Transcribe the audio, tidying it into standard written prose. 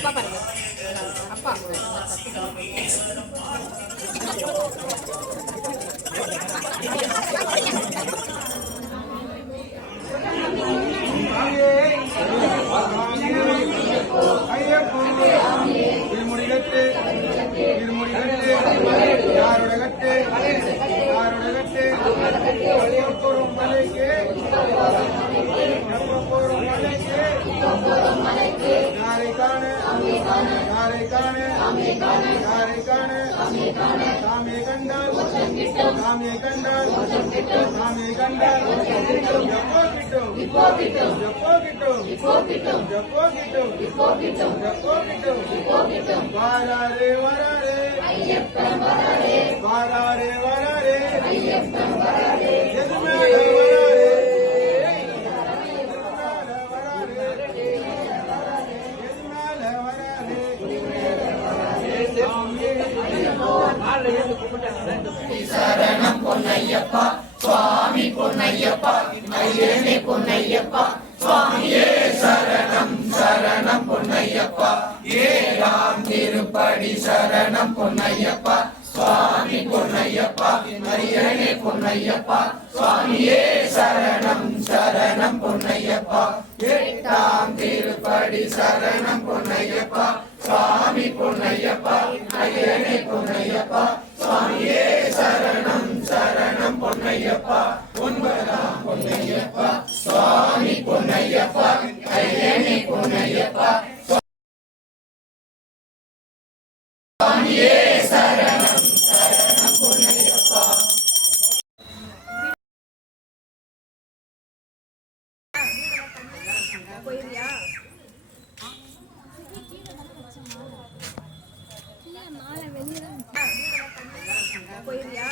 அப்பா பாருங்க அப்பா இருமுடிகட்டு இருமுடிகட்டு யாருடகட்டு யாருடகட்டு போரும் மலைக்கு போரும் மலைக்கு யாரை காண யாரை காண யாரை காண சாமியை கண்டால் சாமியை கண்டால் சாமியை கண்டால் எப்போ கிட்டும் எப்போ கிட்டும் எப்போ கிட்டும் எப்போ கிட்டும் வாராரே வராரே வாராரே வராரே எது மேல வராரே சரணம் பொன்னையப்பா சுவாமி பொன்னையப்பா ஐயனே பொன்னையப்பா சுவாமியே சரணம் சரணம் பொன்னையப்பா ஏழாம் திருப்படி சரணம் பொன்னையப்பா சுவாமி பொன்னையப்பா ஐயனே பொன்னையப்பா சுவாமியே சரணம் சரணம் பொன்னையப்பா எட்டாம் திருப்படி சரணம் பொன்னையப்பா சுவாமி பொன்னையப்பா ஐயனே பொன்னையப்பா சுவாமியே சரணம் சரணம் பொன்னையப்பா ஒன்பதாம் பொன்னையப்பா சுவாமி பொன்னையப்பா ஐயனே பொன்னையப்பா சுவாமியே சரணம் சரணம் பொன்னையப்பா போயிருயா போயிருயா